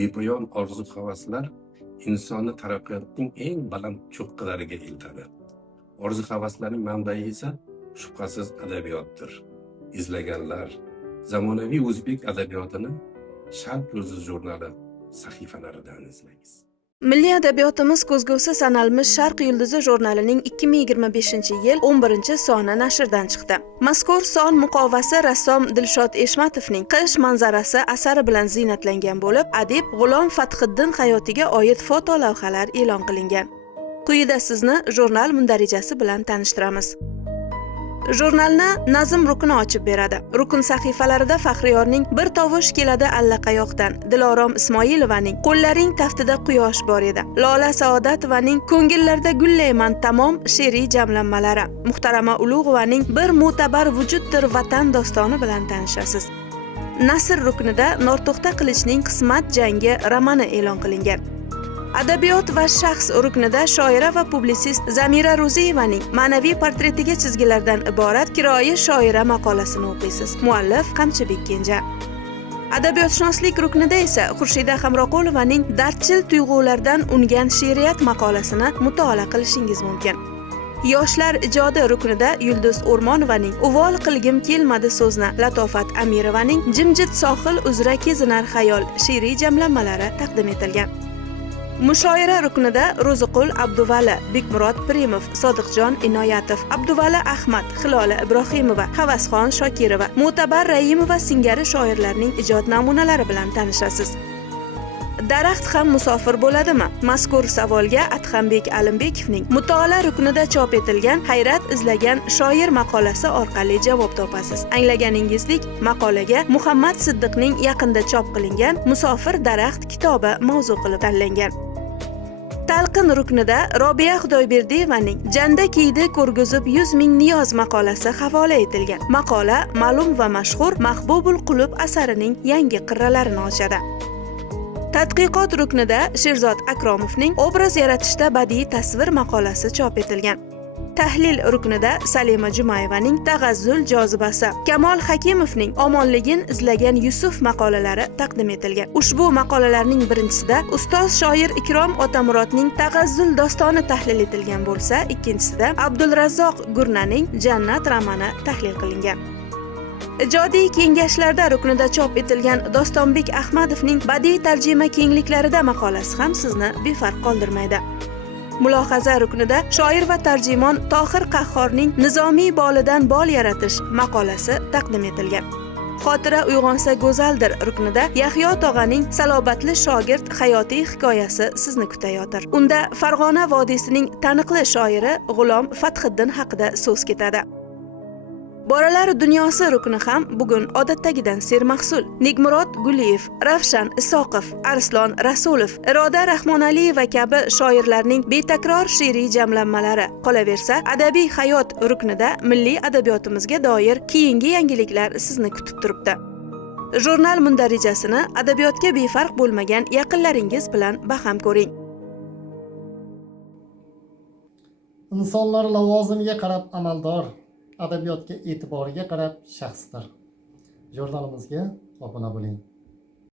bepoyon orzu-havaslar insonni taraqqiyotning eng baland cho'qqilariga eltadi. Orzu-havaslarning manbai esa shubhasiz adabiyotdir. Izlaganlar zamonaviy o'zbek adabiyotini Sharq yulduzi jurnali sahifalaridan izlaymiz. Milliy adabiyotimiz ko'zgusi sanalmish Sharq yulduzi jurnalining 2025-yil 11-soni nashrdan chiqdi. Mazkur son muqovasi rassom Dilshod Eshmatovning Qish manzarasi asari bilan ziynatlangan bo'lib, adib G'ulom Fathiddin hayotiga oid foto lavhalar e'lon qilingan. Quyida sizni jurnal mundarijasi bilan tanishtiramiz. Jurnalni Nazm rukni ochib beradi. Rukn sahifalarida Faxriyorning Bir tovush keladi allaqayoqdan, Dilorom Ismoilovaning Qo'llaring taftida quyosh bor edi, Lola Saodatovaning Ko'ngillarda gullayman tamom she'riy jamlanmalari, Muhtarama Ulug'ovaning Bir mo'tabar vujuddir vatan dostoni bilan tanishasiz. Nasr ruknida Norto'xta Qilichning Qismat jangi romani e'lon qilingan. Adabiyot va shaxs ruknida shoira va publisist Zamira Ro'ziyevaning ma'naviy portretiga chizgilardan iborat Kiroyi shoira maqolasini o'qiysiz. Muallif Qamchibek Kenja. Adabiyotshunoslik ruknida esa Xurshida Hamroqulovaning Dardchil tuyg'ulardan ungan she'riyat maqolasini mutolaa qilishingiz mumkin. Yoshlar ijodi ruknida Yulduz O'rmonovaning Uvol qilgim kelmadi so'zni, Latofat Amirovaning Jimjit sohil uzra kezinar xayol she'riy jamlanmalari taqdim etilgan. Mushoira ruknida Ro'ziqul Abduvali, Bekmurod Pirimov, Sodiqjon Inoyatov, Abduvali Ahmad, Hilola Ibrohimova, Havasxon Shokirova, Mo'tabar Raimova singari shoirlarning ijod namunalari bilan tanishasiz. Daraxt ham musofir bo'ladimi? Mazkur savolga Adhambek Alimbekovning Mutolaa ruknida chop etilgan Hayrat izlagan shoir maqolasi orqali javob topasiz. Anglaganingizdek, maqolaga Muhammad Siddiqning yaqinda chop qilingan Musofir daraxt kitobi mavzu qilib tanlangan. Talqin ruknida Robiya Xudoyberdiyevaning Janda kiydi ko'rgizib 100 ming niyoz maqolasi havola etilgan. Maqola ma'lum va mashhur Mahbubul Qulub asarining yangi qirralarini ochadi. Tadqiqot ruknida Sherzod Akromovning Obraz yaratishda badiiy tasvir maqolasi chop etilgan. Tahlil ruknida Salima Jumayevaning Tag'azzul jozibasi, Kamol Hakimovning Omonligin izlagan Yusuf maqolalari taqdim etilgan. Ushbu maqolalarning birinchisida ustoz shoir Ikrom Otamurodning Tag'azzul dostoni tahlil etilgan bo'lsa, ikkinchisida Abdulrazzoq Gurnaning Jannat romani tahlil qilingan. Ijodiy kengashlarda ruknida chop etilgan Dostonbek Ahmadovning badiiy tarjima kengliklarida maqolasi ham sizni befarq qoldirmaydi. Mulohaza ruknida shoir va tarjimon Tohir Qahhorning Nizomiy bolidan bol yaratish maqolasi taqdim etilgan. Xotira uyg'onsa go'zaldir ruknida Yahyo tog'aning salobatli shogird hayotiy hikoyasi sizni kutayotir. Unda Farg'ona vodiysining taniqli shoiri G'ulom Fathiddin haqida so'z ketadi. Bolalar dunyosi rukni ham bugun odatdagidan sermahsul. Nigmurod Guliyev, Ravshan Isoqov, Arslon Rasulov, Iroda Rahmonaliyeva kabi shoirlarning betakror she'riy jamlanmalari. Qolaversa, adabiy hayot ruknida milliy adabiyotimizga doir keyingi yangiliklar sizni kutib turibdi. Jurnal mundarijasini adabiyotga befarq bo'lmagan yaqinlaringiz bilan baham ko'ring. Insonlar lavozimiga qarab amaldor, adabiyotga e'tiboriga qarab shaxsdir. Jurnalimizga obuna bo'ling.